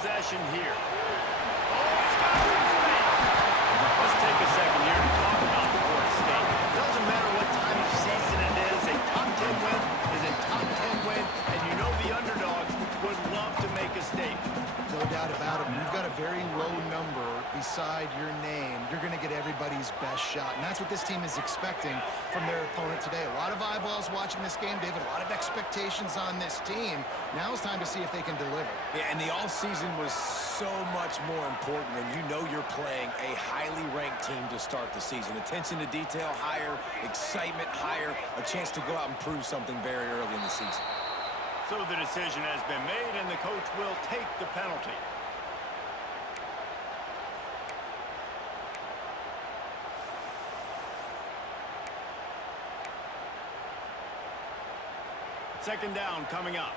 possession here. Oh, he's got some space. Let's take a second here to talk about Florida State. Doesn't matter what time of season it is, a top 10 win is a top 10 win, and you know the underdogs would love to make a statement. No doubt about it. You've got a very low number beside your name. You're going to get everybody's best shot, and that's what this team is expecting from their opponent today. A lot of eyeballs watching this game, David. A lot of expectations on this team. Now it's time to see if they can deliver. Yeah, and the offseason was so much more important when you know you're playing a highly ranked team to start the season. Attention to detail higher, excitement higher, a chance to go out and prove something very early in the season. So the decision has been made, and the coach will take the penalty. Second down coming up.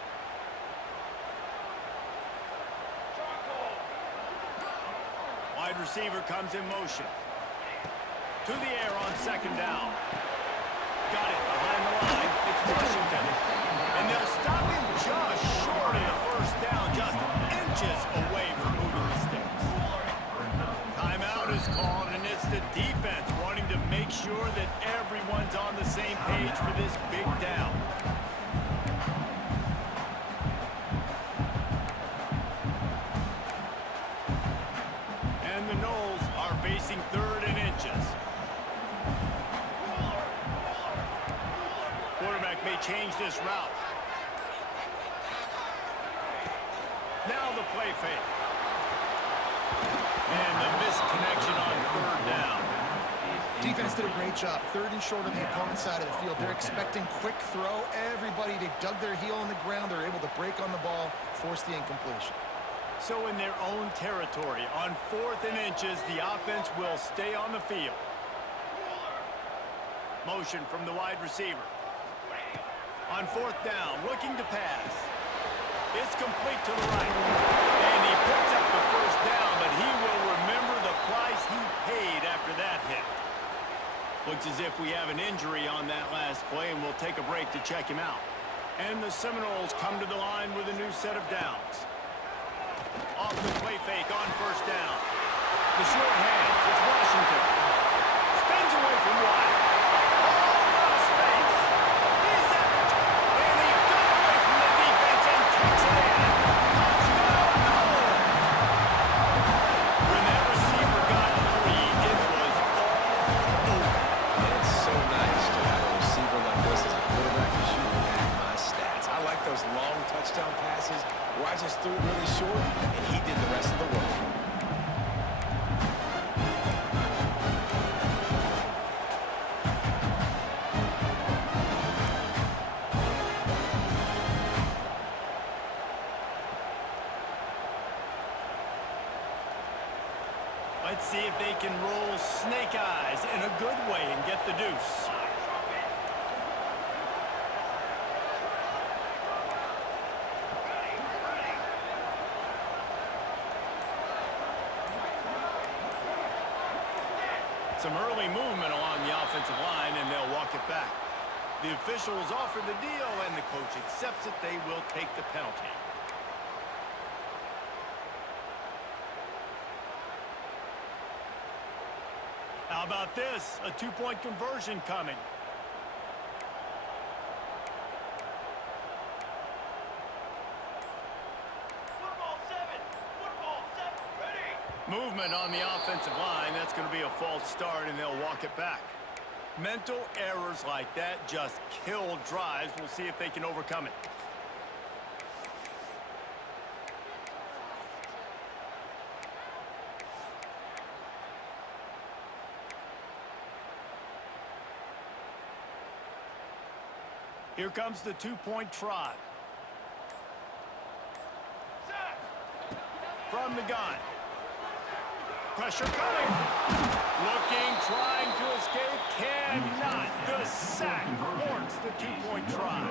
Wide receiver comes in motion. To the air on second down. Got it behind the line. It's Washington. And they'll stop him just short of the first down, just inches away from moving the sticks. Timeout is called, and it's the defense wanting to make sure that everyone's on the same page for this big down. And the Noles are facing third and inches. Quarterback may change this route. Now the play fake. And the missed connection on third down. Defense did a great job. Third and short on the opponent's side of the field. They're expecting quick throw. Everybody, they dug their heel on the ground. They're able to break on the ball, force the incompletion. So in their own territory, on fourth and inches, the offense will stay on the field. Motion from the wide receiver. On fourth down, looking to pass. It's complete to the right. And he picks up the first down, but he will remember the price he paid after that hit. Looks as if we have an injury on that last play, and we'll take a break to check him out. And the Seminoles come to the line with a new set of downs. Off the play fake on first down. The short hands, it's Washington. Spins away from wide. Oh, out of space. He's at the top. And he got away from the defense and kicks it in. Touchdown, Noles. When that receiver got free, it was all over. It's so nice to have a receiver like this as a quarterback because you add my stats. I like those long touchdown passes where I just threw it really short and he did the rest of the work. Let's see if they can roll snake eyes in a good way and get the deuce. Some early movement along the offensive line, and they'll walk it back. The officials offer the deal, and the coach accepts it. They will take the penalty. How about this? A two-point conversion coming. Movement on the offensive line. That's going to be a false start, and they'll walk it back. Mental errors like that just kill drives. We'll see if they can overcome it. Here comes the two-point try. From the gun. Pressure coming. Looking, trying to escape, cannot. The sack thwarts the two-point try.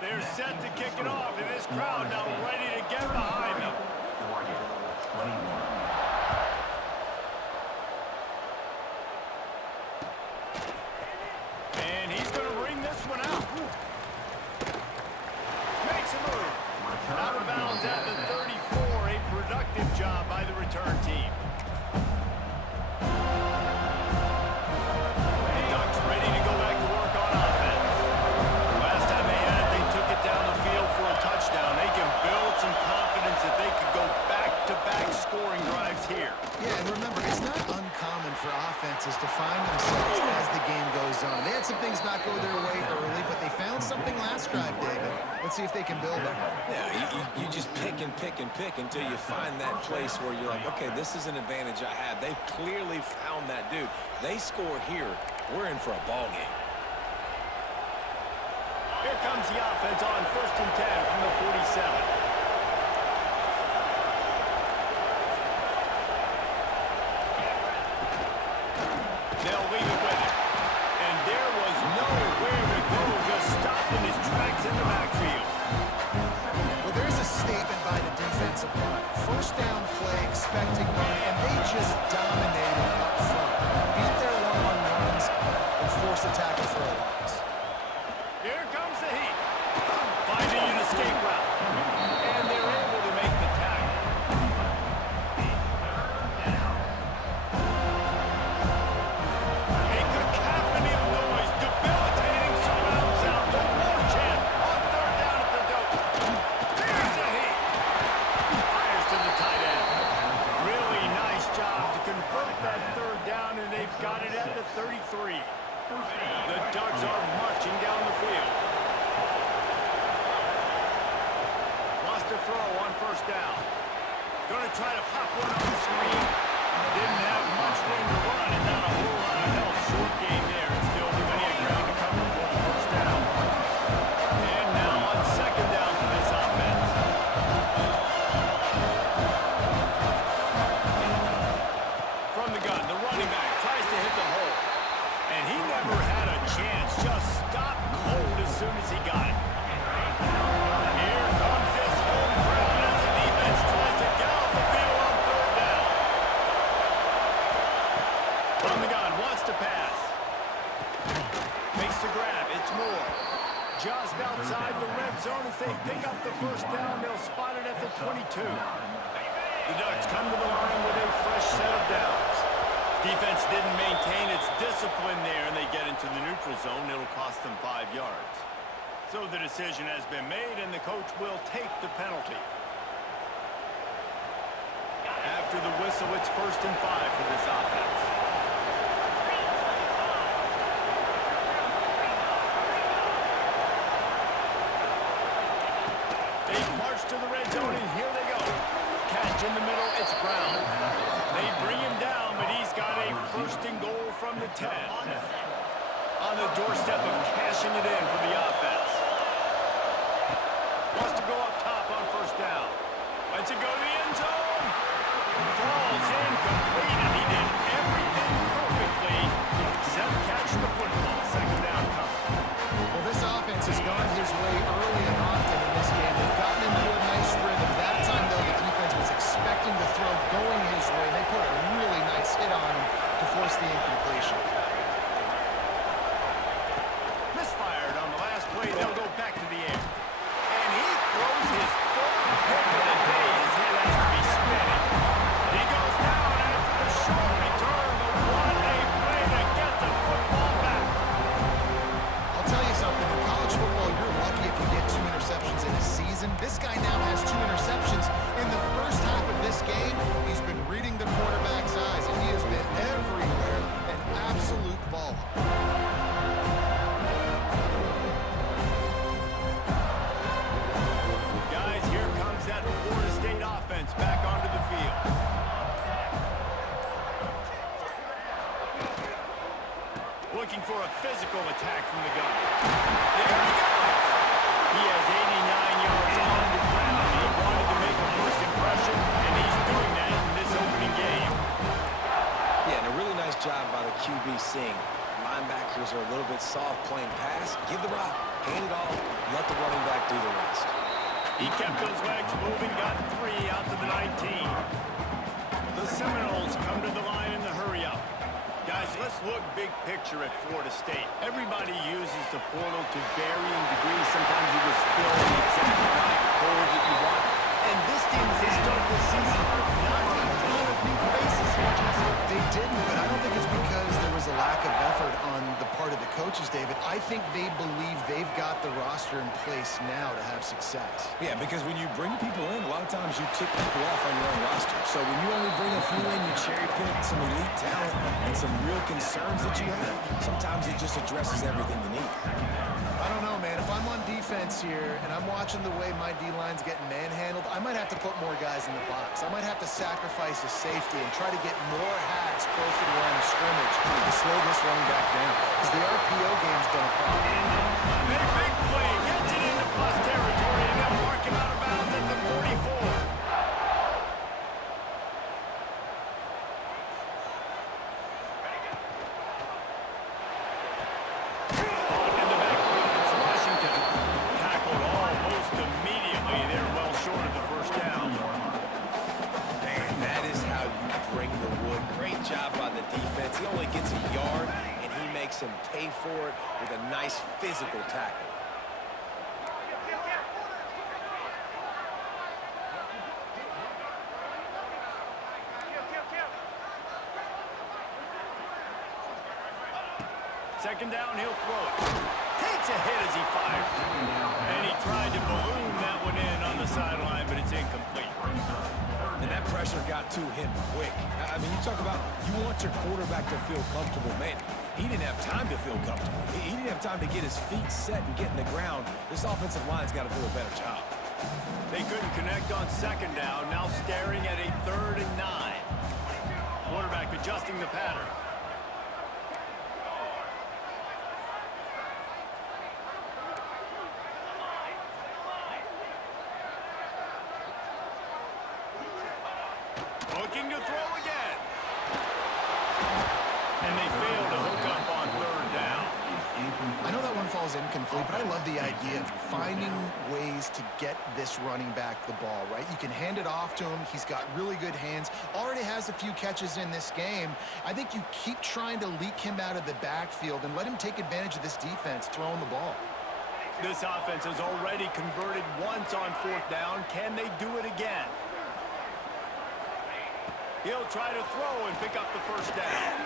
They're set to kick it off, and this crowd now ready to get behind them. And he's going to bring this one out. Makes a move. Out of bounds at the 34, a production something last drive, David. Let's see if they can build it. Yeah, you just pick and pick and pick until you find that place where you're like, okay, this is an advantage I have. They clearly found that dude. They score here, we're in for a ball game. Here comes the offense on 1st and 10 from the 47. They'll leave it with it. And there was nowhere to go, just stopped in his tracks in the backfield. Well, there's a statement by the defensive line. First down play, expecting run, and they just dominated up front. Beat their one-on-ones and forced a tackle for a loss. Here comes the heat. Finding an escape route. And they're able to make the tackle. A cacophony of noise, debilitating surround sound. The war chant on 3rd down at the dope. There's the heat. Fires to the tight end. Really nice job to convert that 3rd down, and they've got it at the 33. The Ducks are marching down the field. Lost a throw on 1st down. Going to try to pop one on the screen. Didn't have much room to run and not a whole lot of help. Short game there. And still plenty of ground to cover for the 1st down. And now on 2nd down for this offense. From the gun, the running back tries to hit the hole. And he never had a chance. Just stopped cold as soon as he got it. Here comes this home crowd as the defense tries to get off the field on 3rd down. From the gun, wants to pass. Makes the grab. It's Moore. Just outside the red zone as they pick up the 1st down. They'll spot it at the 22. The Ducks come to the line with a fresh set of downs. Defense didn't maintain its discipline there, and they get into the neutral zone. It'll cost them 5 yards. So the decision has been made, and the coach will take the penalty. After the whistle, it's 1st and 5 for this offense. They march to the red zone, and here they go. Catch in the middle, it's Brown. They bring him down, but he's got a 1st and goal from the 10. On the doorstep of cashing it in for the offense. Wants to go up top on 1st down. Lets it go to the end zone. Falls incomplete, and he did everything perfectly except catch the football. 2nd down coming. Well, this offense has gone his way early and often in this game. They've gotten into a nice rhythm. That time, though, the defense was expecting the throw going his way. They put a really nice hit on him to force the incompletion. Misfired on the last play. They'll go back to the air. And he throws his 3rd pick of the day. His head has to be spinning. He goes down after the short return, but what a play to get the football back. I'll tell you something. In college football, you're lucky if you get 2 interceptions in a season. This guy now has 2 interceptions. In the first half of this game, he's been reading the quarterback's eyes, and he has been everywhere. An absolute baller. Guys, here comes that Florida State offense back onto the field. Looking for a physical attack from the gun. There he goes. He has 89 yards on the ground. He wanted to make a first impression, and he's doing that in this opening game. Yeah, and a really nice job by the QB seeing. Linebackers are a little bit soft playing pass. Give the rock, hand it off, let the running back do the rest. He kept those legs moving, got 3 out to the 19. The Seminoles come to the line in the hurry up. Guys, let's look big picture at Florida State. Everybody uses the portal to varying degrees. Sometimes you just fill the exact right hole that you want. And this team, as they start this season, not a ton of new faces here, Jesse. They didn't, but I don't think it's because there was a lack of effort on the part of the coaches, David. I think they believe they've got the roster in place now to have success. Yeah, because when you bring people in, a lot of times you tick people off on your own roster. So when you only bring a few in, you cherry pick some elite talent and some real concerns that you have. Sometimes it just addresses everything you need. I don't know, man. If I'm defense here, and I'm watching the way my D-line's getting manhandled, I might have to put more guys in the box. I might have to sacrifice a safety and try to get more hats closer to the line of scrimmage to slow this running back down, because the RPO game's been a problem. A big play gets it into plus territory, and they'll mark him out of bounds at the 44. He only gets a yard, and he makes him pay for it with a nice physical tackle. Second down, he'll throw it. Takes a hit as he fires. And he tried to balloon that one in on the sideline, but it's incomplete. And that pressure got to him quick. I mean, you talk about you want your quarterback to feel comfortable. Man, he didn't have time to feel comfortable. He didn't have time to get his feet set and get in the ground. This offensive line's got to do a better job. They couldn't connect on second down, now staring at a 3rd and 9. Quarterback adjusting the pattern. Looking to throw again. And they fail to hook up on 3rd down. I know that one falls incomplete, but I love the idea of finding ways to get this running back the ball, right? You can hand it off to him. He's got really good hands. Already has a few catches in this game. I think you keep trying to leak him out of the backfield and let him take advantage of this defense throwing the ball. This offense has already converted once on 4th down. Can they do it again? He'll try to throw and pick up the 1st down.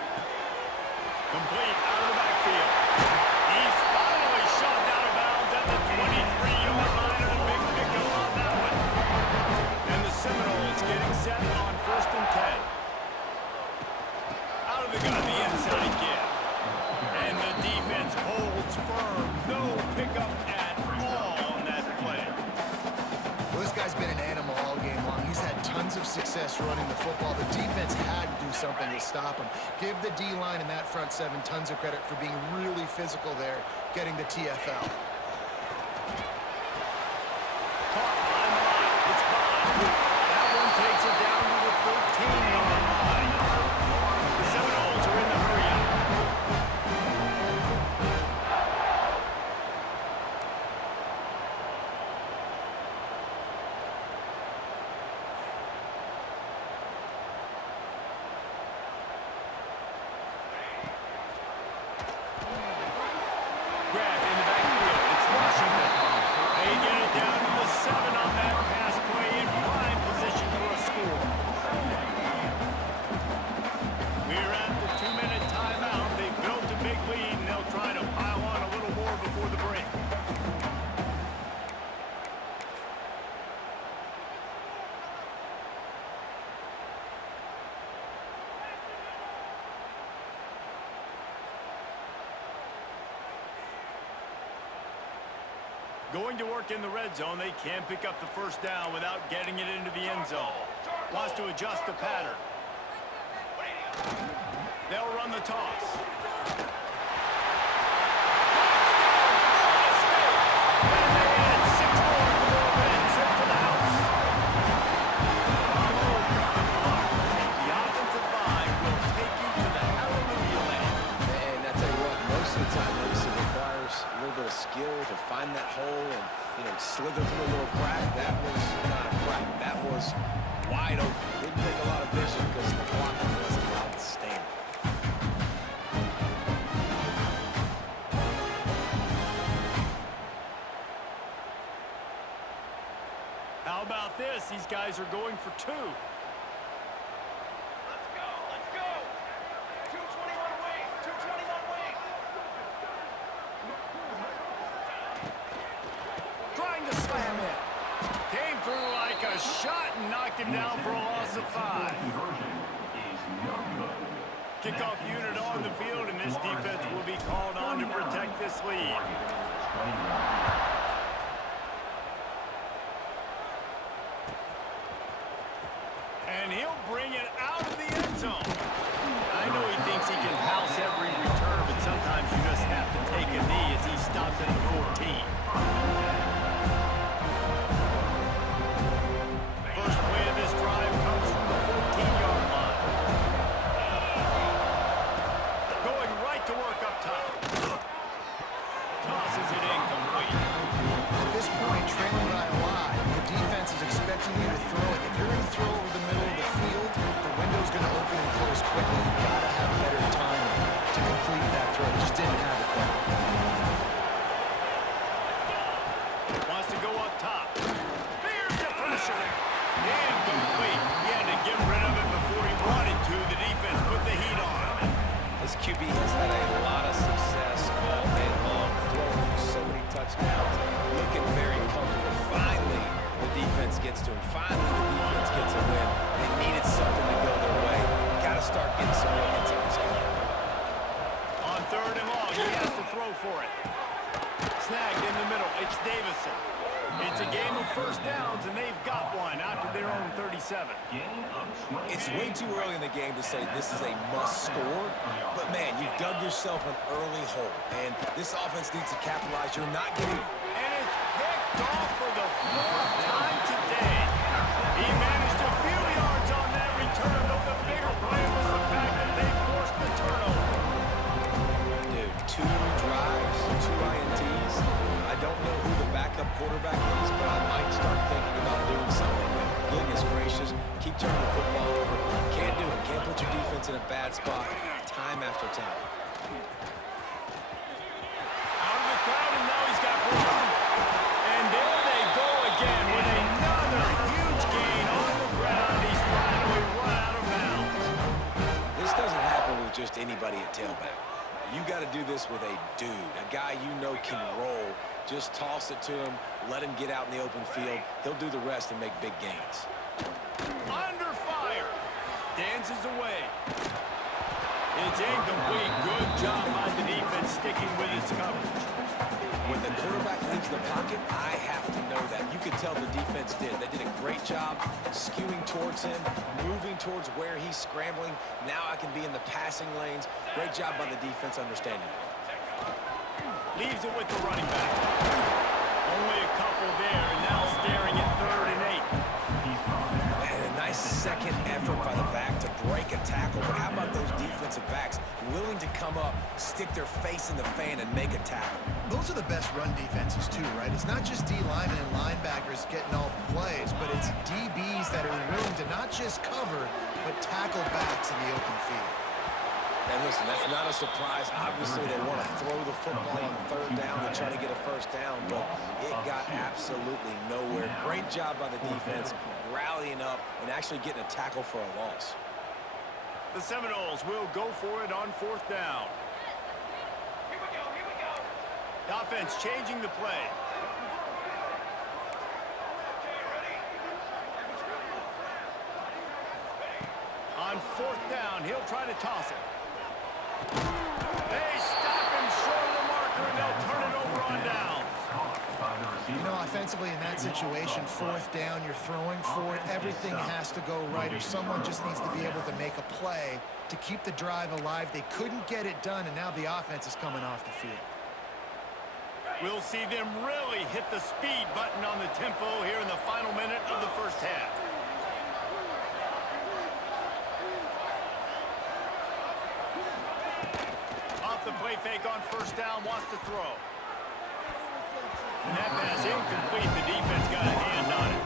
Complete out of the backfield. He's finally shoved out of bounds at the 23-yard line, and a big pickup on that one. And the Seminoles getting set on 1st and 10. Out of the gun, the inside give. And the defense holds firm. No pickup at all on that play. Well, this guy's been an animal all game long. He's had tons of success running the football. The defense had to do something to stop him. Give the D-line and that front 7 tons of credit for being really physical there, getting the TFL. Caught behind the line. It's Bond. That one takes it down to the 13-yard line. The Seminoles are in the hurry-up. Grab in the backfield. It's Washington. They get it down to the 7 on that pass play in prime position for a score. We're at the 2-minute timeout. They've built a big lead, and they'll try to pile on a little more before the break. Going to work in the red zone, they can't pick up the 1st down without getting it into the end zone. Wants to adjust the pattern. They'll run the toss. And they add 6 more and trip to the house. The offensive line will take you to the hallelujah land. And I tell you what, most of the time, Lisa, requires a little bit of skill to find that hole and, slither through a little crack. That was not a crack. That was wide open. Didn't take a lot of vision because the blocking was outstanding. How about this? These guys are going for 2. Let's go! 221 wing! 221 wing! Trying to slam it. Came through like a shot and knocked him down for a loss of 5. Kickoff unit on the field, and this defense will be called on to protect this lead. up top. Here's the pressure. Incomplete. He had to get rid of it before he wanted to. The defense put the heat on. This QB has had a lot of success all day long, throwing for so many touchdowns, looking very comfortable. Finally, the defense gets to him. Finally, the defense gets a win. They needed something to go their way. Got to start getting some more hits on this guy. On 3rd and long, he has to throw for it. Snagged in the middle. It's Davison. It's a game of first downs, and they've got one out to their own 37. It's way too early in the game to say this is a must score, but man, you've dug yourself an early hole, and this offense needs to capitalize. You're not getting it. And it's picked off for the 4th time today. He managed a few yards on that return, but the bigger play was the fact that they forced the turnover. Dude, 2 drives, 2 INTs. I don't know who the backup quarterback is, but I might start thinking about doing something there. Goodness gracious, keep turning the football over. Can't do it. Can't put your defense in a bad spot time after time. Out of the crowd, and now he's got room. And there they go again with another huge gain on the ground. He's finally run out of bounds. This doesn't happen with just anybody at tailback. You got to do this with a dude, a guy you know can roll. Just toss it to him, let him get out in the open field. He'll do the rest and make big gains. Under fire. Dances away. It's incomplete. Good job by the defense sticking with its coverage. When the quarterback leaves the pocket, I have to know that. You could tell the defense did. They did a great job skewing towards him, moving towards where he's scrambling. Now I can be in the passing lanes. Great job by the defense understanding it. Leaves it with the running back. Only a couple there, and now staring at 3rd and 8. And a nice second effort by the back to break a tackle. But how about those defensive backs willing to come up, stick their face in the fan, and make a tackle? Those are the best run defenses, too, right? It's not just D linemen and linebackers getting all the plays, but it's DBs that are willing to not just cover, but tackle backs in the open field. And listen, that's not a surprise. Obviously, they want to throw the football on 3rd down and try to get a first down, but it got absolutely nowhere. Great job by the defense, rallying up and actually getting a tackle for a loss. The Seminoles will go for it on 4th down. Here we go, here we go. The offense changing the play. Okay, ready? On 4th down, he'll try to toss it. They stop him short of the marker, and they'll turn it over on downs. You know, offensively in that situation, 4th down, you're throwing for it. Everything has to go right, or someone just needs to be able to make a play to keep the drive alive. They couldn't get it done, and now the offense is coming off the field. We'll see them really hit the speed button on the tempo here in the final minute of the first half. Off the play fake on 1st down, wants to throw. And that pass incomplete. The defense got a hand on it.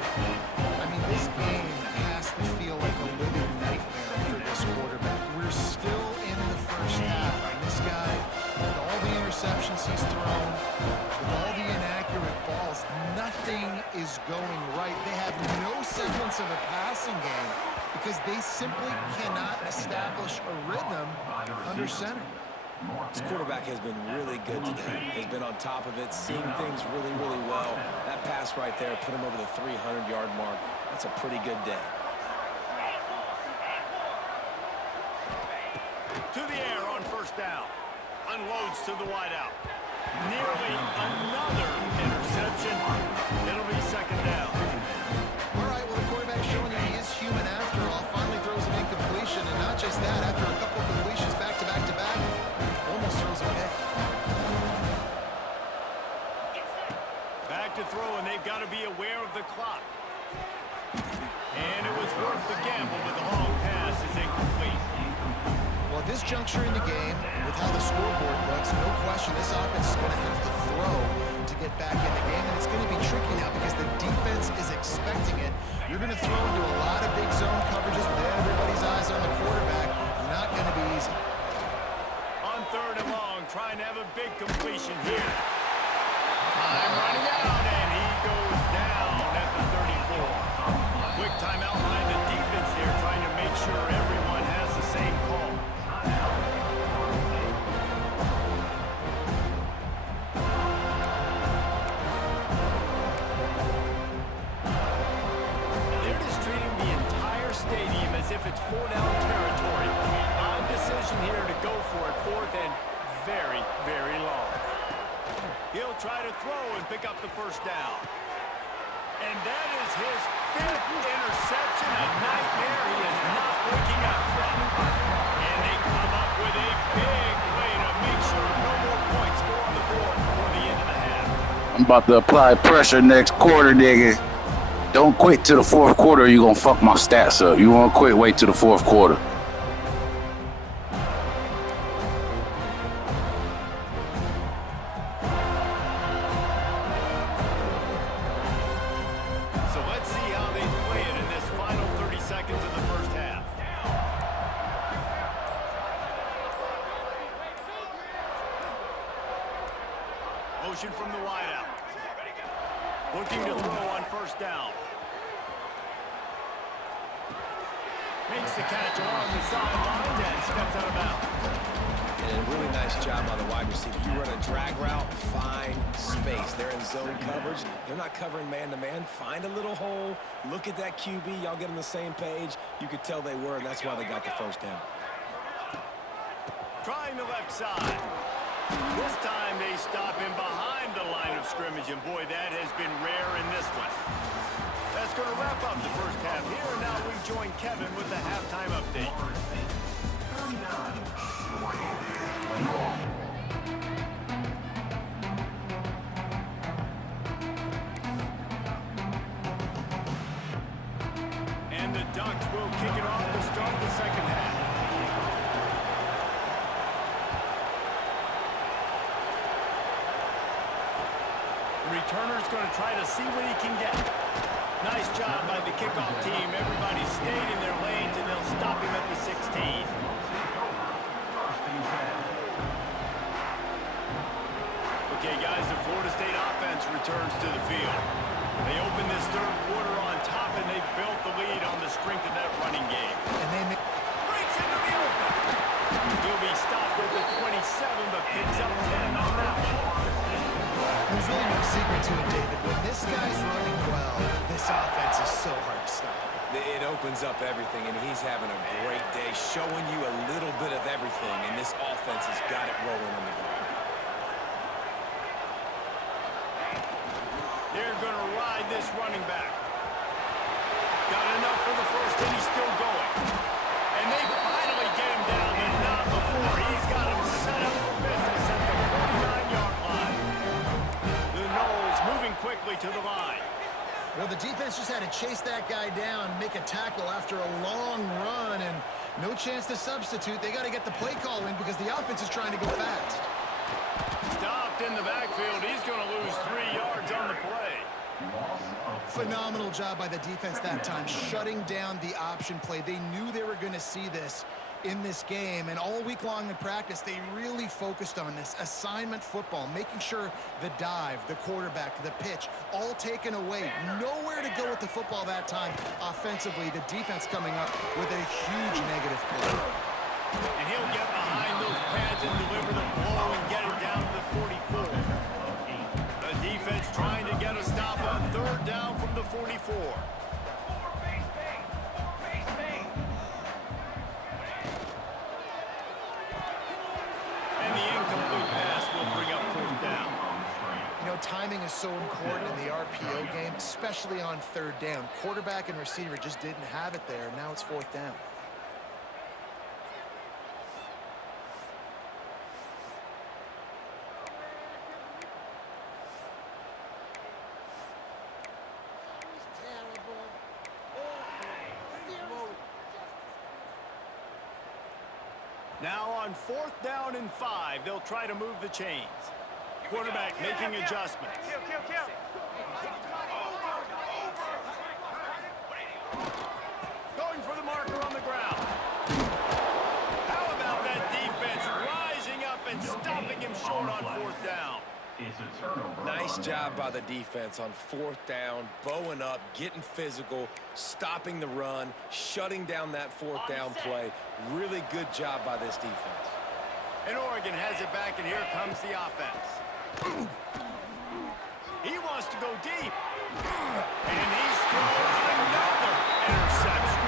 I mean, this game has to feel like a living nightmare for this quarterback. We're still in the first half, and this guy, with all the interceptions he's thrown, with all the inaccurate balls, nothing is going right. They have no semblance of a passing game because they simply cannot establish a rhythm under center. This quarterback has been really good today. He's been on top of it, seeing things really, really well. That pass right there put him over the 300-yard mark. That's a pretty good day. To the air on 1st down. Unloads to the wideout. Nearly another interception. It'll be 2nd down. All right, well, the quarterback showing that he is human after all. Finally throws an incompletion, and not just that, after a couple of completions back-to-back-to-back, almost throws a pick. Back to throw, and they've got to be aware of the clock. And it was worth the gamble, but the long pass is incomplete. Well, at this juncture in the game, with how the scoreboard looks, no question this offense is going to have to throw to get back in the game, and it's going to be tricky now because the defense is expecting it. You're going to throw into a lot of big zone coverages with everybody's eyes on the quarterback. Not going to be easy. On 3rd and long, trying to have a big completion here. Time running out, and he goes down. first down. And that is his 5th interception, a nightmare he is not waking up from. And they come up with a big play to make sure no more points go on the board before the end of the half. I'm about to apply pressure next quarter, nigga. Don't quit to the fourth quarter or you're going to fuck my stats up. You want to quit, wait to the fourth quarter. So let's see how they play it in this final 30 seconds of the first half. Motion from the wideout. Looking to throw on first down. Makes the catch along the sideline and steps out of bounds. And a really nice job by the wide receiver. You run a drag route, find space. They're in zone coverage. They're not covering man-to-man. Find a little hole. Look at that QB. Y'all get on the same page. You could tell they were, and that's why they got the first down. Trying the left side. This time they stop him behind the line of scrimmage, and boy, that has been rare in this one. That's going to wrap up the first half here, and now we join Kevin with the halftime update. And the Ducks will kick it off to start the second half. Returner's going to try to see what he can get. Nice job by the kickoff team. Everybody stayed in their lanes, and they'll stop him at the 16. Okay, guys, the Florida State offense returns to the field. They open this third quarter on top, and they built the lead on the strength of that running game. And they make Breaks into the open. He'll be stopped at the 27, but picks up 10 on that one. There's really no secret to it, David. When this guy's running well, this offense is so hard to stop. It opens up everything, and he's having a great day, showing you a little bit of everything, and this offense has got it rolling on the ground. They're going to ride this running back. Got enough for the first, and he's still going. And they finally get him down, but not before. He's got him set up for business at the 49-yard line. The Noles moving quickly to the line. Well, the defense just had to chase that guy down, make a tackle after a long run, and no chance to substitute. They got to get the play call in because the offense is trying to go fast. Stopped in the backfield. He's going to lose 3 yards on the play. Phenomenal job by the defense that time, shutting down the option play. They knew they were going to see this in this game, and all week long in practice, they really focused on this assignment football, making sure the dive, the quarterback, the pitch, all taken away. Nowhere to go with the football that time offensively. The defense coming up with a huge negative play. And he'll get behind those pads and deliver the blow and get it down to the 44. The defense trying to get a stop on third down from the 44. And the incomplete pass will bring up fourth down. You know, timing is so important in the RPO game, especially on third down. Quarterback and receiver just didn't have it there. Now it's fourth down. Now on fourth down and 5, they'll try to move the chains. Quarterback making adjustments. Going for the marker on the ground. How about that defense rising up and stopping him short on fourth down? Nice job by the defense on fourth down, bowing up, getting physical, stopping the run, shutting down that fourth down play. Really good job by this defense. And Oregon has it back, and here comes the offense. He wants to go deep. And he's thrown another interception.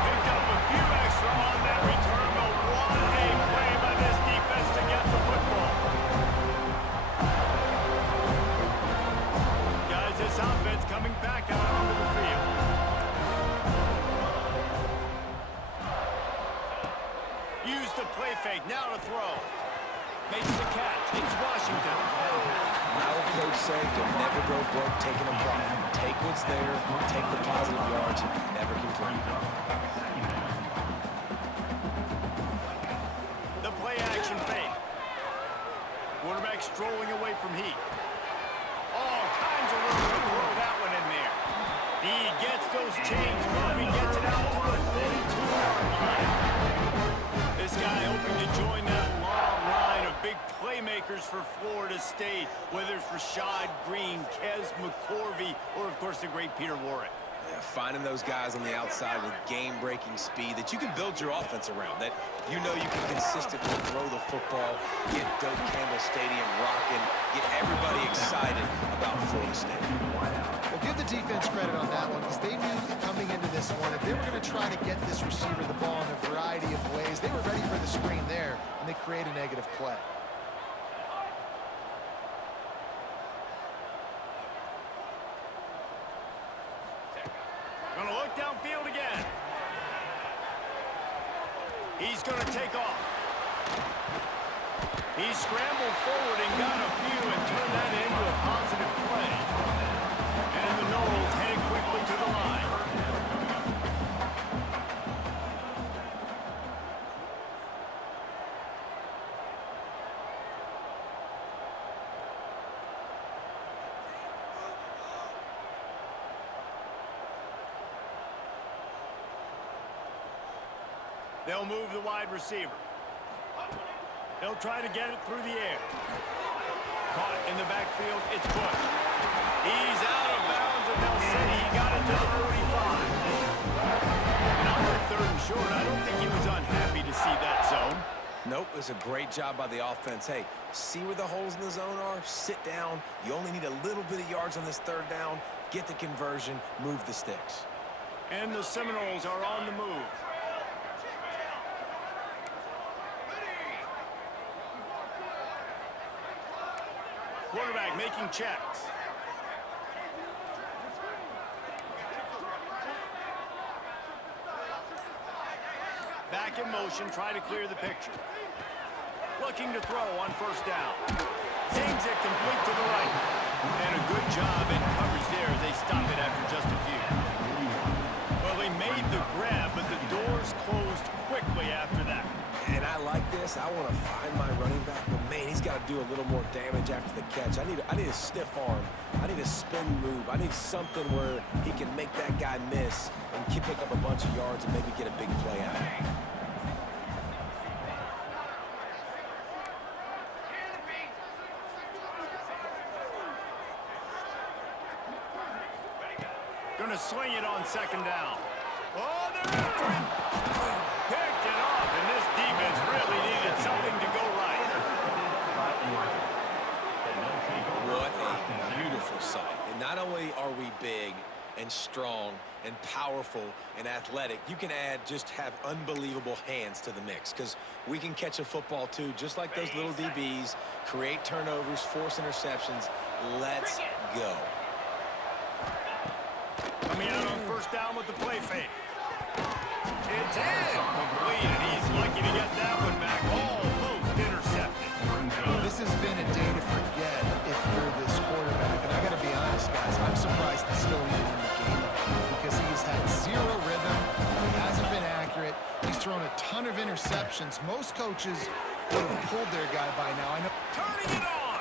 Picked up a few extra on that return, but what a play by this defense to get the football. this offense coming back out onto the field. Use the play fake, now to throw. Makes the catch, it's Washington. My old coach said you'll never go broke taking a profit. Take what's there, take the positive yards, and never complain. The play action fake. Quarterback strolling away from Heat. All kinds of room to throw that one in there. He gets those chains moving, gets it out to the 42-yard line. This guy hoping to join that long line of big playmakers for Florida State, whether it's Rashad Green, Kez McCorvey, or, of course, the great Peter Warrick. Yeah, finding those guys on the outside with game-breaking speed that you can build your offense around, that you know you can consistently throw the football, get Doak Campbell Stadium rocking, get everybody excited about Florida State. Well, give the defense credit on that one because they knew coming into this one, if they were going to try to get this receiver the ball in a variety of ways, they were ready for the screen there, and they create a negative play. Gonna look downfield again. He's gonna take off. He scrambled forward and got a few and turned that into a positive play. And the Noles headed quickly to the line. They'll move the wide receiver. They'll try to get it through the air. Caught in the backfield, it's Bush. He's out of bounds, and they'll say he got it to the 45. And on that third and short, I don't think he was unhappy to see that zone. Nope, it was a great job by the offense. Hey, see where the holes in the zone are? Sit down. You only need a little bit of yards on this third down. Get the conversion, move the sticks. And the Seminoles are on the move. Quarterback making checks. Back in motion, try to clear the picture. Looking to throw on first down. Zings it complete to the right. And a good job in coverage there as they stop it after just a few. Well, they made the grab, but the doors closed quickly after that. And I like this. I want to find my running back, but man, he's got to do a little more damage after the catch. I need a stiff arm. I need a spin move. I need something where he can make that guy miss and pick up a bunch of yards and maybe get a big play out of it. Gonna swing it on second down. Oh, they're after him. Picked it off, and this defense really needed something to go right. What a beautiful sight. And not only are we big and strong and powerful and athletic, you can have unbelievable hands to the mix because we can catch a football too, just like those little DBs, create turnovers, force interceptions. Let's go. Coming out on first down with the play fake. It's incomplete, and he's lucky to get that one back. Almost intercepted. This has been a day to forget if you're this quarterback. And I got to be honest, guys, I'm surprised he's still even in the game because he's had zero rhythm. He hasn't been accurate. He's thrown a ton of interceptions. Most coaches would have pulled their guy by now. I know. Turning it on.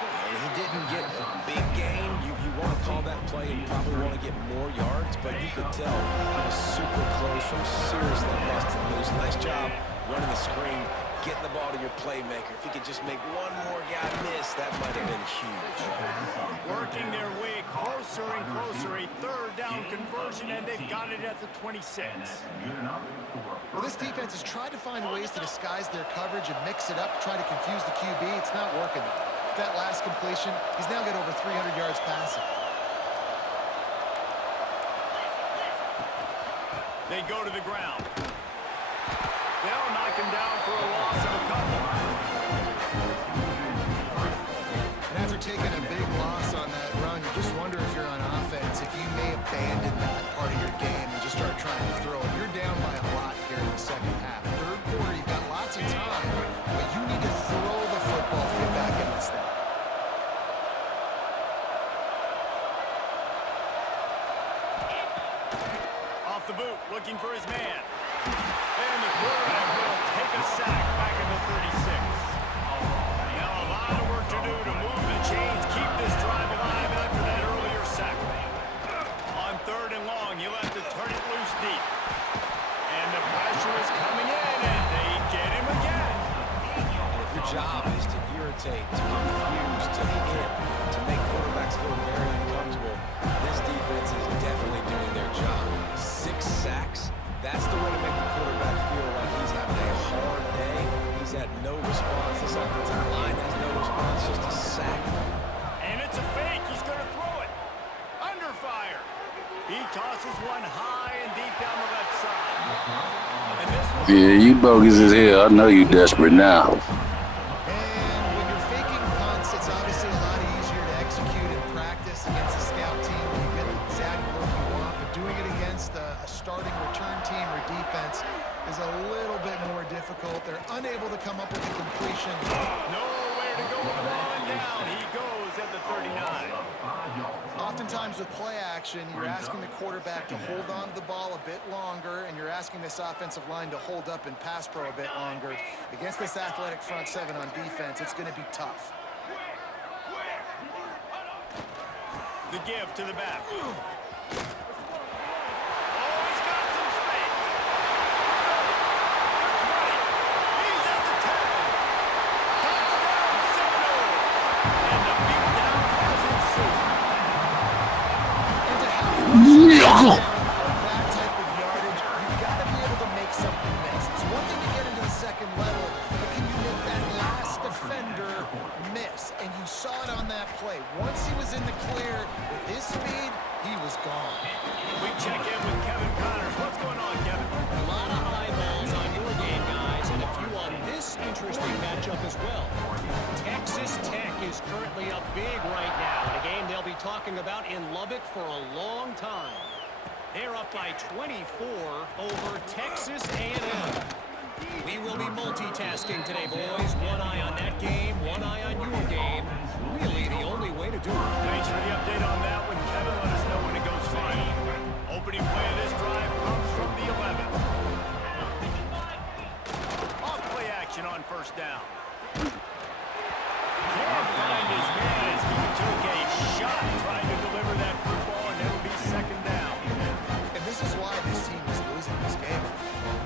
And he didn't get a big gain. You want to call that play and probably want to get more yards, but you could tell he was super close from seriously busting loose. Nice job running the screen, getting the ball to your playmaker. If he could just make one more guy miss, that might have been huge. Working their way closer and closer. A third down conversion, and they've got it at the 26. Well, this defense has tried to find ways to disguise their coverage and mix it up, try to confuse the QB. It's not working. That last completion, he's now got over 300 yards passing. They go to the ground. They'll knock him down for a loss of a couple. And after taking a big loss on that run, you just wonder if the boot, looking for his man. And the quarterback will take a sack back in the 36. Now a lot of work to do to move the chains, keep this drive alive after that earlier sack. On 3rd and long, you'll have to turn it loose deep. And the pressure is coming in, and they get him again. And if your job is to irritate, to confuse, to hit, to make quarterbacks feel very uncomfortable, this defense is definitely doing their job. 6 sacks, that's the way to make the quarterback feel like he's having a hard day. He's had no response. This offensive line has no response, just a sack. And it's a fake. He's going to throw it. Under fire. He tosses one high and deep down the left side. And this will Yeah, you bogus as hell. I know you desperate now. And when you're faking punts, it's obviously a lot easier to execute in practice against a scout team when you get the exact look you want. But doing it against a starting return team or defense is a little bit more difficult. They're unable to come up with a completion. nowhere to go with the ball and down. He goes at the 39. Oftentimes with play action, you're asking the quarterback to hold on to the ball a bit longer, and you're asking this offensive line to hold up in pass pro a bit longer. Against this athletic front seven on defense, it's going to be tough. The give to the back. Oh, he's got some space. The 20. He's at the 10. Touchdown, Seminoles. And the beatdown has ensued. And to have a rush that type of yardage, you've got to be able to make something miss. It's one thing to get into the second level, but can you make that last defender miss? And you saw it on that play. Once he was in the clear with his speed, he was gone. We check in with Kevin Connors. What's going on, Kevin? A lot of eyeballs on your game, guys, and a few on this interesting matchup as well. Texas Tech is currently up big right now in a game they'll be talking about in Lubbock for a long time. They're up by 24 over Texas A&M. We will be multitasking today, boys. One eye on that game, one eye on your game. Really the only way to do it. Thanks for the update on that one, Kevin. Let us know when it goes final. Opening play of this drive comes from the 11. Off play action on 1st down. Can't find his man as he took a shot trying to deliver that football, and it'll be 2nd down. And this is why this team is losing this game.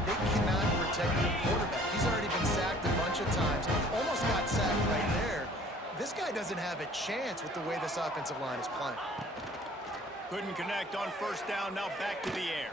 They cannot protect their quarterback. He's already been sacked a bunch of times. Almost got sacked right there. This guy doesn't have a chance with the way this offensive line is playing. Couldn't connect on 1st down, now back to the air.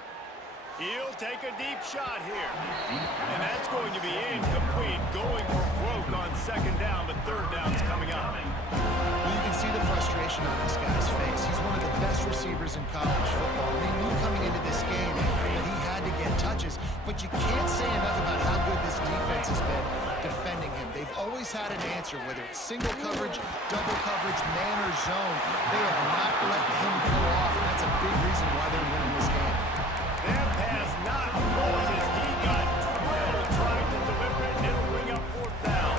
He'll take a deep shot here. And that's going to be incomplete, going for broke on 2nd down, but 3rd down's coming up. Well, you can see the frustration on this guy's face. He's one of the best receivers in college football. They knew coming into this game that he had to get touches, but you can't say enough about how good this defense has been defending him. They've always had an answer, whether it's single coverage, double coverage, man or zone. They have not let him go off, and that's a big reason why they're winning this game. That pass not close as he got drilled trying to deliver it, and it'll bring up 4th down.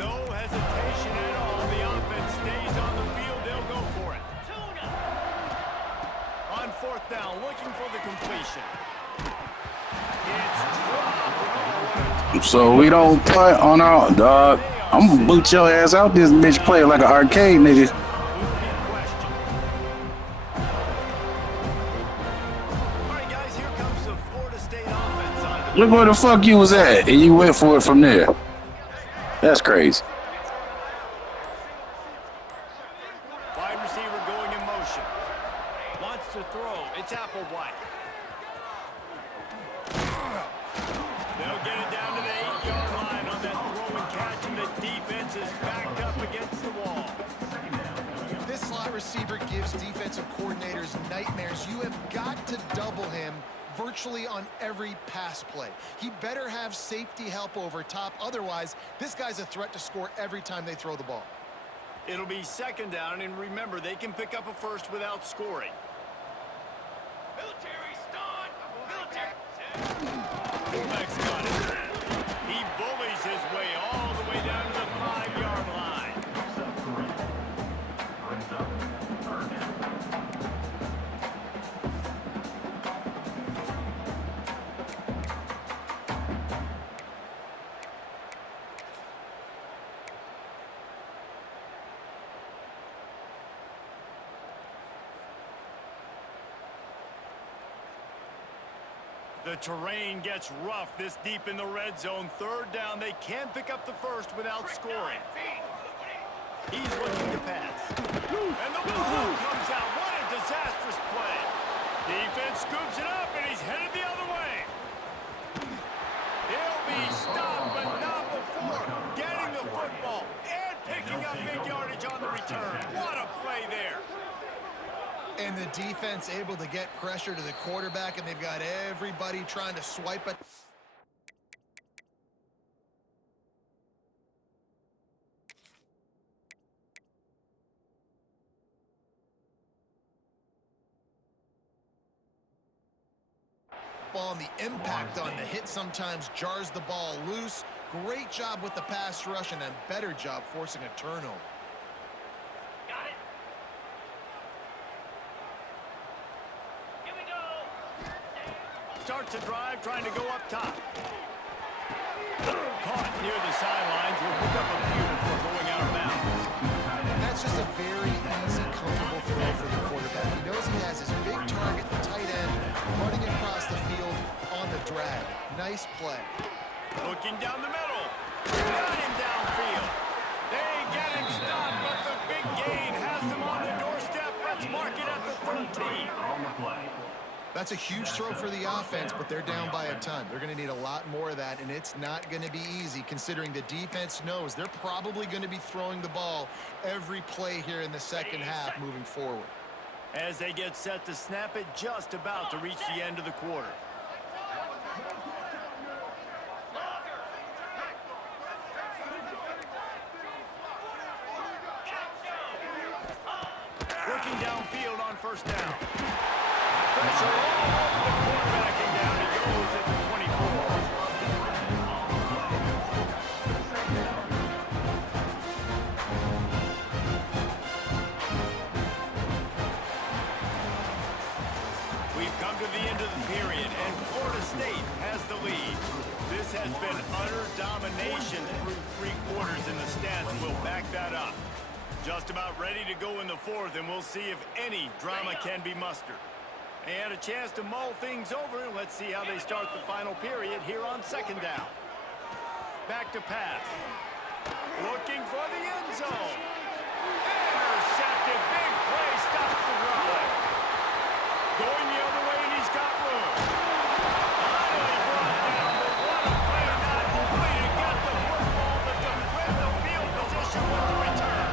No hesitation at all. The offense stays on the field. They'll go for it. On 4th down, looking for the completion. It's dropped. So we don't punt on our dog. I'm gonna boot your ass out this bitch play like an arcade nigga. Look where the fuck you was at, and you went for it from there. That's crazy. Wide receiver going in motion. Wants to throw. It's Applewhite. They'll get it down to the 8-yard line on that throw and catch, and the defense is backed up against the wall. This slot receiver gives defensive coordinators nightmares. You have got to double him virtually on every pass play. He better have safety help over top. Otherwise, this guy's a threat to score every time they throw the ball. It'll be 2nd down, and remember, they can pick up a first without scoring. Military stun! Military! Fullback's got it. He bullies his way all the way down to the 5-yard line. The terrain gets rough this deep in the red zone. Third down, they can pick up the first without scoring. He's looking to pass. And the ball comes out. What a disastrous play. Defense scoops it up, and he's headed the other way. He'll be stopped, but not before getting the football and picking up big yardage on the return. What a play there. And the defense able to get pressure to the quarterback, and they've got everybody trying to swipe it. Ball and the impact on the hit sometimes jars the ball loose. Great job with the pass rush and a better job forcing a turnover. Got it. Here we go. Starts a drive trying to go up top. Caught near the sidelines. Will pick up a few before going out of bounds. That's just a very easy, comfortable throw for the quarterback. He knows he has his big target, the tight end, running across the field on the drag. Nice play. Looking down the middle. Got him downfield. They get him stopped, but the big gain has them on the doorstep. Let's mark it at the 13. That's a huge throw for the offense, but they're down by a ton. They're going to need a lot more of that, and it's not going to be easy considering the defense knows they're probably going to be throwing the ball every play here in the second half moving forward. As they get set to snap it, just about to reach the end of the quarter. Working downfield on first down. Pressure all over the quarterback, and down he goes at the 24. We've come to the end of the period, and Florida State has the lead. This has been utter domination through 3 quarters, and the stats will back that up. Just about ready to go in the fourth, and we'll see if any drama can be mustered. They had a chance to mull things over, and let's see how they start the final period here on second down. Back to pass. Looking for the end zone. Intercepted. Big play. Stops the drive. Going the other way, and he's got room. Finally brought down, but what a play. Not only to get the football, but to flip the field position with the return.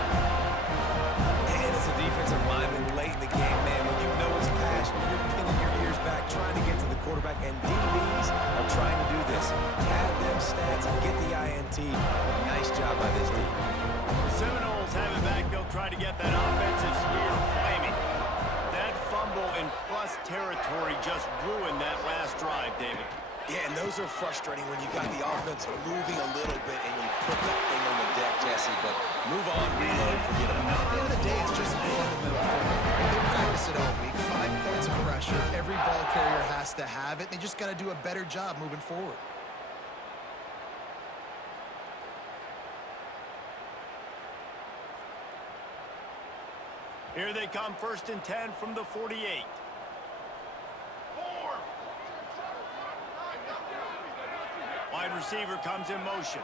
And as a defensive lineman late in the game, man, when you know it's passion, you're pinning your ears back, trying to get to the quarterback, and DBs are trying to do this. Pad them stats and get the INT. Nice job by this team. The Seminoles have it back. They'll try to get that offensive spear flaming. That fumble in plus territory just ruined that last drive, David. Yeah, and those are frustrating when you got the offense moving a little bit and you put that thing on the deck, Jesse. But move on, reload, forget about it. At the end of the day, it's just fundamental football. They practice it all week. 5 points of pressure. Every ball carrier has to have it. They just got to do a better job moving forward. Here they come, 1st and 10 from the 48. Wide receiver comes in motion.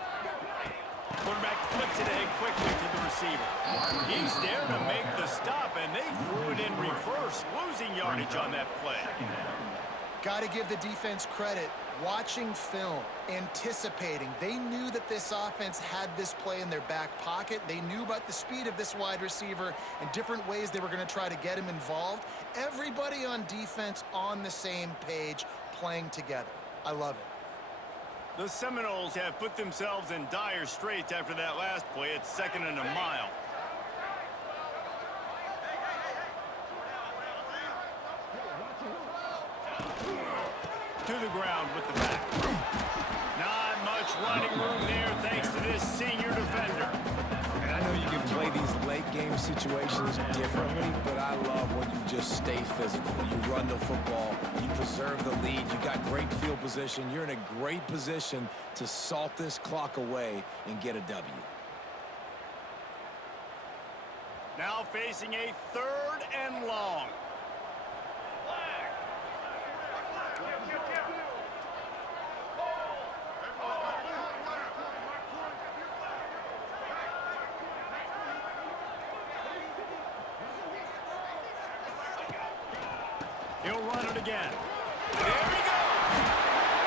Quarterback flips it ahead quickly to the receiver. He's there to make the stop, and they threw it in reverse, losing yardage on that play. Got to give the defense credit. Watching film, anticipating. They knew that this offense had this play in their back pocket. They knew about the speed of this wide receiver and different ways they were going to try to get him involved. Everybody on defense on the same page, playing together. I love it. The Seminoles have put themselves in dire straits after that last play. It's 2nd and a mile. To the ground with the back. Not much running room there thanks to this senior defender. And I know you can play these late game situations differently, but I love when you just stay physical. You run the football, you preserve the lead, you got great field position. You're in a great position to salt this clock away and get a W. Now facing a 3rd and long. He'll run it again. There we go.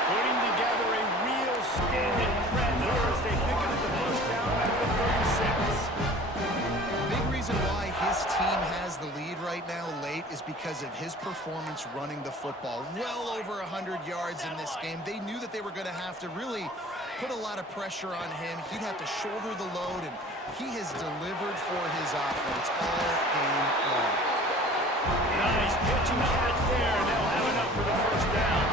Putting together a real standing threat here as they pick up the first down at the 36. Big reason why his team has the lead right now late is because of his performance running the football. Well over 100 yards in this game. They knew that they were going to have to really put a lot of pressure on him. He'd have to shoulder the load, and he has delivered for his offense all game long. Nice pitch and catch there, and they'll have enough for the first down.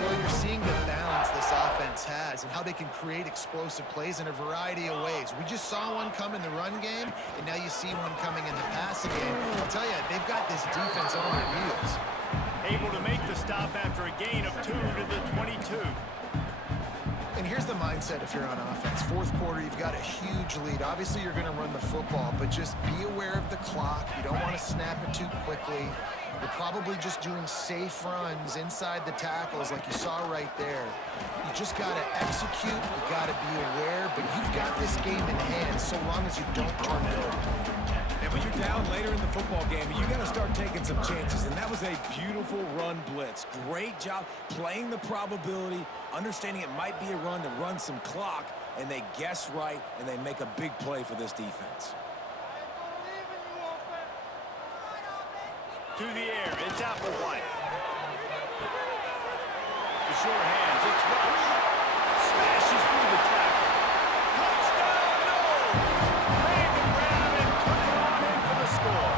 Well, you're seeing the balance this offense has and how they can create explosive plays in a variety of ways. We just saw one come in the run game, and now you see one coming in the passing game. I'll tell you, they've got this defense on their heels. Able to make the stop after a gain of 2 to the 22. And here's the mindset if you're on offense. Fourth quarter, you've got a huge lead. Obviously, you're going to run the football, but just be aware of the clock. You don't want to snap it too quickly. You're probably just doing safe runs inside the tackles like you saw right there. You just got to execute. You got to be aware, but you've got this game in hand so long as you don't turn it over. And when you're down later in the football game, you got to start taking some chances. And that was a beautiful run blitz. Great job playing the probability, understanding it might be a run to run some clock, and they guess right, and they make a big play for this defense. To the air, it's Applewhite. The sure hands, it's Rush. Smashes through the tackle. Touchdown, no! Made the grab and took it on in for the score.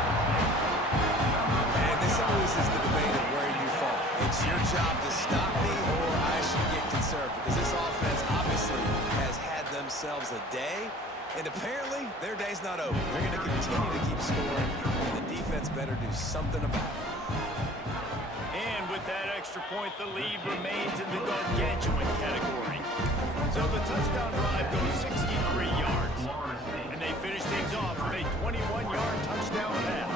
And this always is the debate of where you fall. It's your job to stop me, or I should get conserved, because this offense obviously has had themselves a day, and apparently their day's not over. They're going to continue to keep scoring, and the defense better do something about it. And with that extra point, the lead remains in the gargantuan category. So the touchdown drive goes 63 yards. And they finish things off with a 21-yard touchdown pass.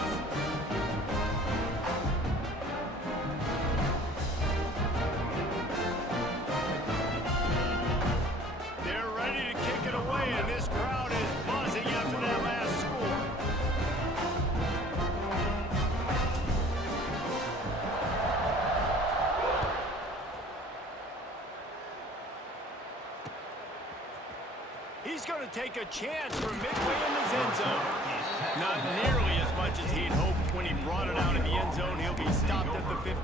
They're ready to kick it away, and this crowd is buzzing after that last score. He's going to take a chance from midway in his end zone. Not nearly as much as he'd hoped when he brought it out in the end zone. He'll be stopped at the 15.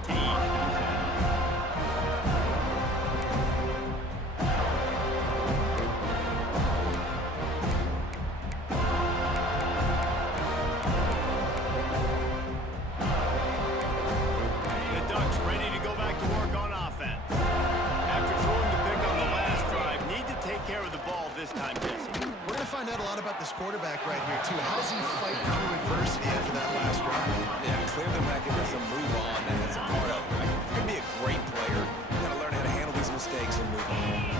This time, Jesse. We're going to find out a lot about this quarterback right here, too. How's he fight through adversity after that last drive? Yeah, clear the mechanism, move on. That's a part of it. Right? You can be a great player. You got to learn how to handle these mistakes and move on.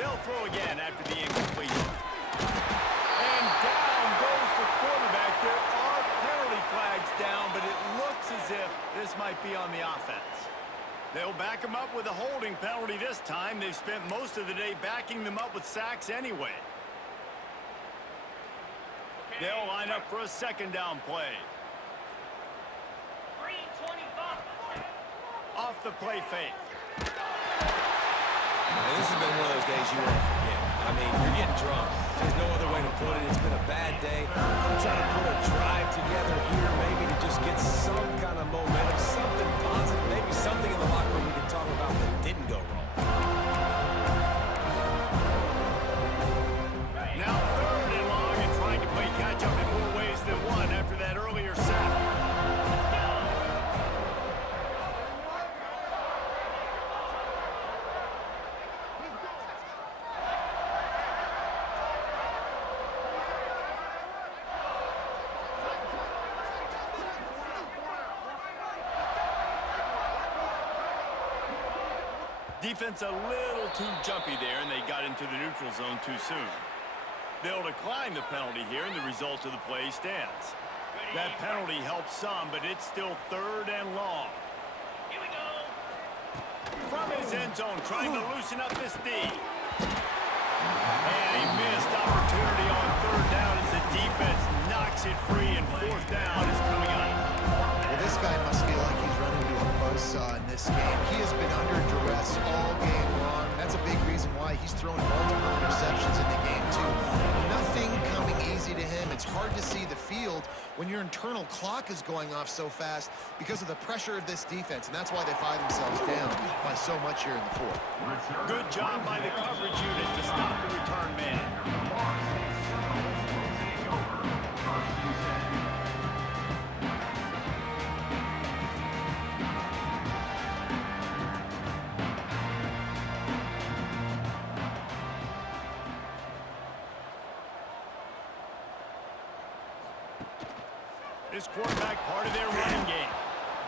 They'll throw again after the incompletion. And down goes the quarterback. There are penalty flags down, but it looks as if this might be on the offense. They'll back him up with a holding penalty this time. They've spent most of the day backing them up with sacks anyway. They'll line up for a second down play. 3:25. Off the play fake. And this has been one of those days you won't forget. I mean, you're getting drunk. There's no other way to put it. It's been a bad day. I'm trying to put a drive together here maybe to just get some kind of momentum, something positive, maybe something in the locker room we can talk about that didn't go wrong. Now third and long and trying to play catch-up in more ways than one after that earlier sack. Defense a little too jumpy there, and they got into the neutral zone too soon. They'll decline the penalty here, and the result of the play stands. That penalty helps some, but it's still third and long. Here we go. From his end zone, trying to loosen up this D. And a missed opportunity on third down as the defense knocks it free, and fourth down is coming up. Well, this guy must feel like he's running into a buzzsaw in this game. He has been under duress all game long, and that's a big reason why he's thrown multiple interceptions in the game, too. Nothing coming easy to him. It's hard to see the field when your internal clock is going off so fast because of the pressure of this defense, and that's why they find themselves down by so much here in the fourth. Good job by the coverage unit to stop the return man. This quarterback part of their running game.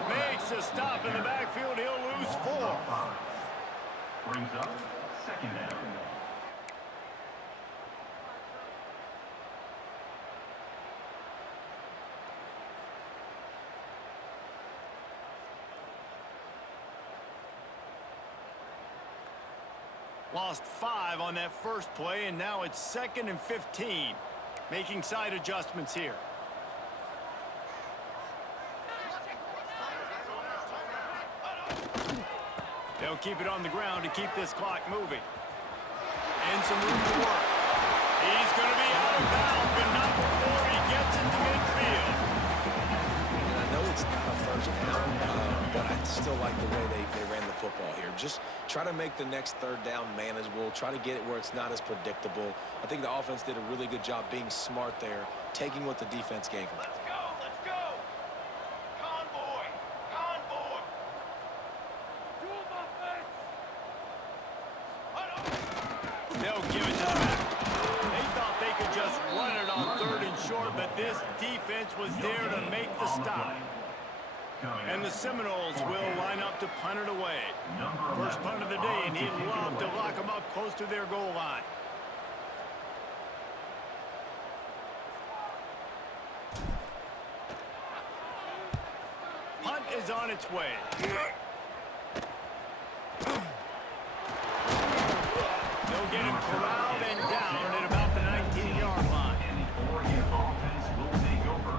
Makes a stop in the backfield. He'll lose 4. Brings up second down. Lost 5 on that first play, and now it's 2nd and 15. Making side adjustments here. They'll keep it on the ground to keep this clock moving. And some room to work. He's going to be out of bounds, but not before he gets it to midfield. And I know it's not a first down, but I still like the way they ran the football here. Just try to make the next third down manageable. Try to get it where it's not as predictable. I think the offense did a really good job being smart there, taking what the defense gave them. Let's go, let's go. Convoy, convoy. They'll give it to the back. They thought they could just run it on 3rd and short, but this defense was there to make the stop. And the Seminoles will line up to punt it away. First punt of the day, and he'd love to lock them up close to their goal line. Punt is on its way. They'll get him corralled and down at about the 19-yard line. And the Oregon offense will take over.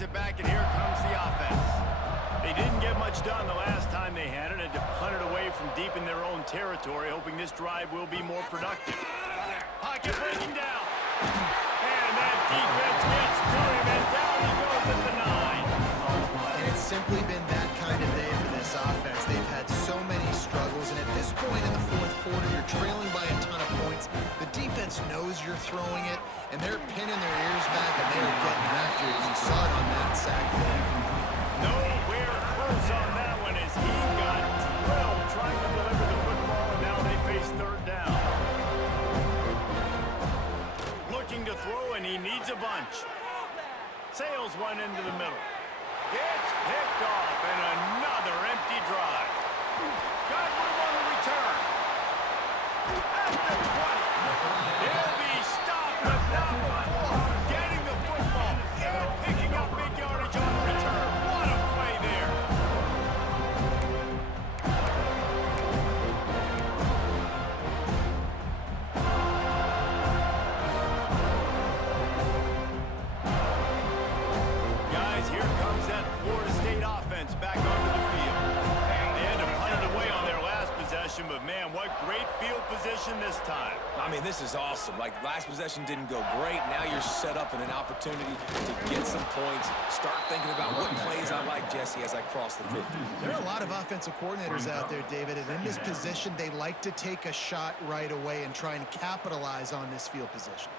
It back, and here comes the offense. They didn't get much done the last time they had it, and to punt it away from deep in their own territory, hoping this drive will be more productive. Pocket breaking down. And that defense gets to him, and down he goes at the 9. And it's simply been that kind of day for this offense. They've had so many struggles, and at this point in the fourth quarter, you're trailing by a ton of points. The defense knows you're throwing it, and they're pinning their ears back, and they're getting after it. You saw it on that sack there. Nowhere close on that one as he got drilled trying to deliver the football, and now they face 3rd down. Looking to throw, and he needs a bunch. Sails one into the middle. It's picked off, and another empty drive. Got room on the return. At the 20. He'll be stopped, but not before getting the football and picking up big yardage on the return. What a play there. Guys, here comes that Florida State offense back on got great field position this time. I mean, this is awesome. Like, last possession didn't go great. Now you're set up in an opportunity to get some points. Start thinking about what plays I like, Jesse, as I cross the 50. There are a lot of offensive coordinators out there, David, and in this position, they like to take a shot right away and try and capitalize on this field position.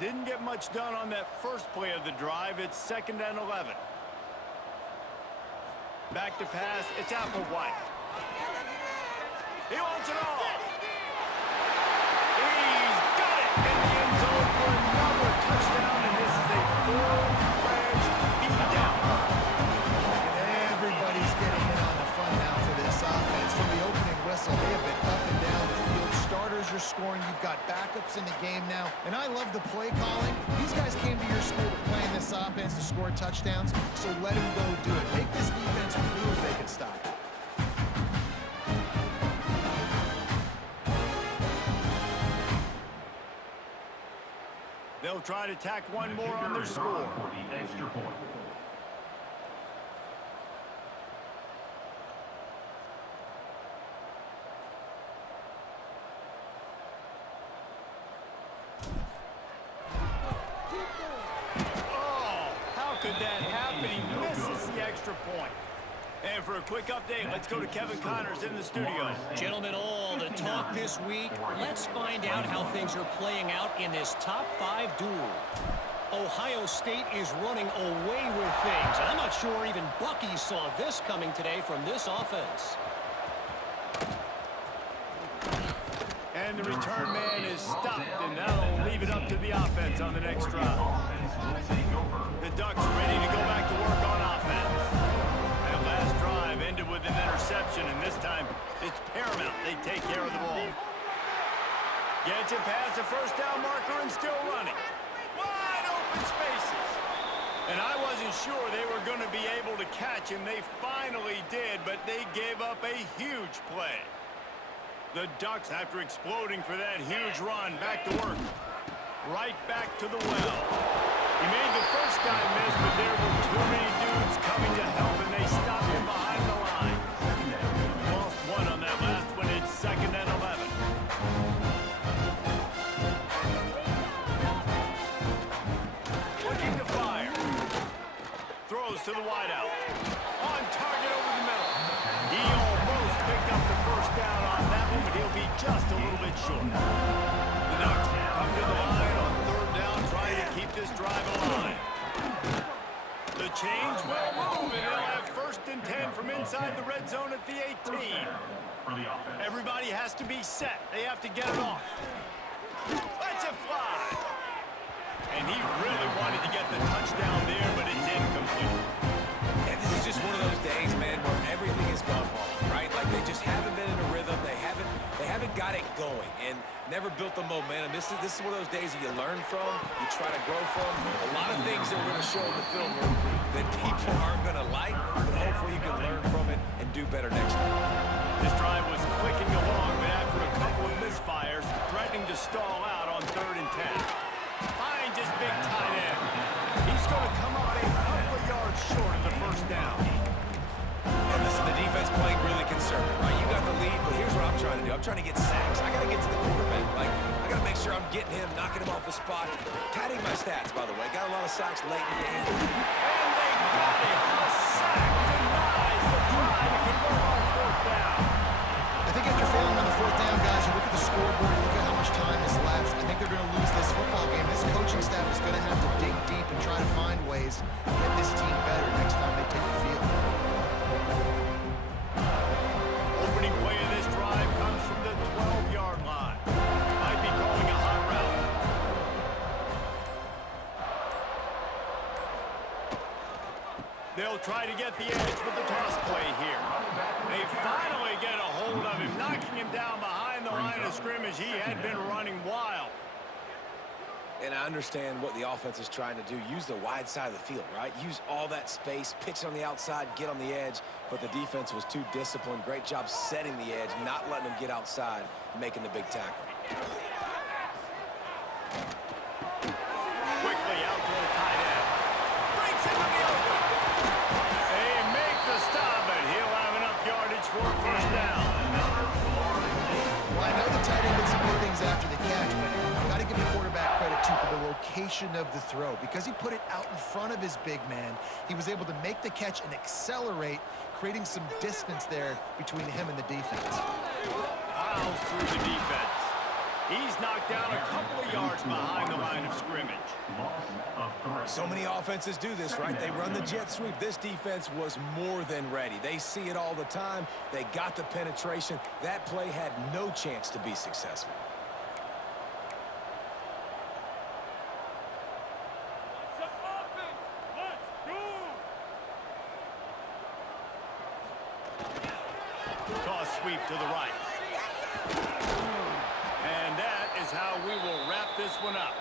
Didn't get much done on that first play of the drive. It's 2nd and 11. Back to pass. It's Applewhite. He wants it all. He's got it in the end zone for another touchdown, and this is a full-fledged beatdown. And everybody's getting in on the fun now for this offense. From the opening whistle, they have been up and down the field. Starters are scoring. You've got backups in the game now. And I love the play calling. These guys came to your school to play in this offense to score touchdowns, so let them go do it. Make this defense prove they can stop it. They'll try to tack one more on their score. For the extra point. Oh, how could that happen? He misses the extra point. And for a quick update, let's go to Kevin Connors in the studio. Gentlemen, all the talk this week. Let's find out how things are playing out in this top 5 duel. Ohio State is running away with things. I'm not sure even Bucky saw this coming today from this offense. And the return man is stopped, and that'll leave it up to the offense on the next drive. Offense will take over. The Ducks ready to go back to work on offense. That last drive ended with an interception, and this time it's paramount they take care of the ball. Gets it past the first down marker and still running. Wide open spaces. And I wasn't sure they were going to be able to catch him. They finally did, but they gave up a huge play. The Ducks, after exploding for that huge run, back to work. Right back to the well. He made the first guy miss, but there were too many dudes coming to help, and they stopped him behind the line. Lost one on that last one. It's 2nd and 11. Looking to fire. Throws to the wideout. On target over the middle. He almost picked up the first down on that one, but he'll be just a little bit short. The Ducks come to the line on 3rd down, trying to keep this drive alive. The change will move, and they'll have 1st and 10 from inside the red zone at the 18. For the offense. Everybody has to be set. They have to get it off. Let's it fly. And he really wanted to get the touchdown there, but it's incomplete. And this is just one of those days, man, where everything has gone wrong, right? Like, they just haven't been in a rhythm. They haven't got it going and never built the momentum. This is one of those days that you learn from, you try to grow from. A lot of things that we're going to show in the film that people aren't going to like, but hopefully you can learn from it and do better next time. This drive was clicking along, but after a couple of misfires, threatening to stall out on 3rd and 10. Finds his big tight end. He's going to come up a couple of yards short of the first down. And listen, the defense playing really conservative, right? You got the lead, but here's what I'm trying to do. I'm trying to get sacks. I got to get to the quarterback. Like, I got to make sure I'm getting him, knocking him off the spot. Padding my stats, by the way. Got a lot of sacks late in the game. And they got him. A sack denies the try to convert on 4th down. I think after failing on the 4th down, guys, you look at the scoreboard, you look at how much time is left. I think they're going to lose this football game. This coaching staff is going to have to dig deep and try to find ways to get this team better next time they take the field. Opening play of this drive comes from the 12-yard line. Might be calling a hot route. They'll try to get the edge with the toss play here. They finally get a hold of him, knocking him down behind the line of scrimmage. He had been running wild. And I understand what the offense is trying to do. Use the wide side of the field, right? Use all that space, pitch on the outside, get on the edge. But the defense was too disciplined. Great job setting the edge, not letting them get outside, making the big tackle. Quickly out to the tight end. Breaks into the open. They make the stop, but he'll have enough yardage for a first down. tight end did some good things after the catch, but you got to give the quarterback credit, too, for the location of the throw. Because he put it out in front of his big man, he was able to make the catch and accelerate, creating some distance there between him and the defense. Piles through the defense. He's knocked down a couple of yards behind the line of scrimmage. Loss of 3. So many offenses do this, right? They run the jet sweep. This defense was more than ready. They see it all the time. They got the penetration. That play had no chance to be successful. Toss sweep to the right. And that is how we will wrap this one up.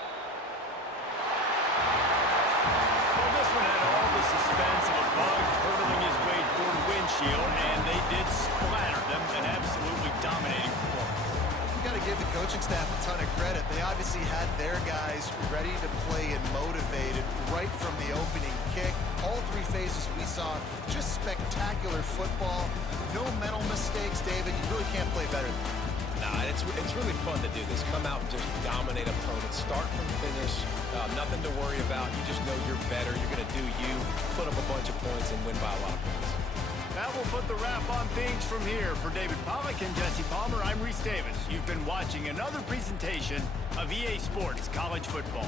Well, this one had all the suspense of a bug hurtling his way toward a windshield, and they did splatter them, an absolutely dominating performance. You got to give the coaching staff a ton of credit. They obviously had their guys ready to play and motivated right from the opening kick. All three phases we saw just spectacular football. No mental mistakes, David. You really can't play better than that. Nah, it's really fun to do this. Come out and just dominate opponents. Start from finish. Nothing to worry about. You just know you're better. You're going to do you, put up a bunch of points, and win by a lot of points. That will put the wrap on things from here. For David Pollack and Jesse Palmer, I'm Reese Davis. You've been watching another presentation of EA Sports College Football.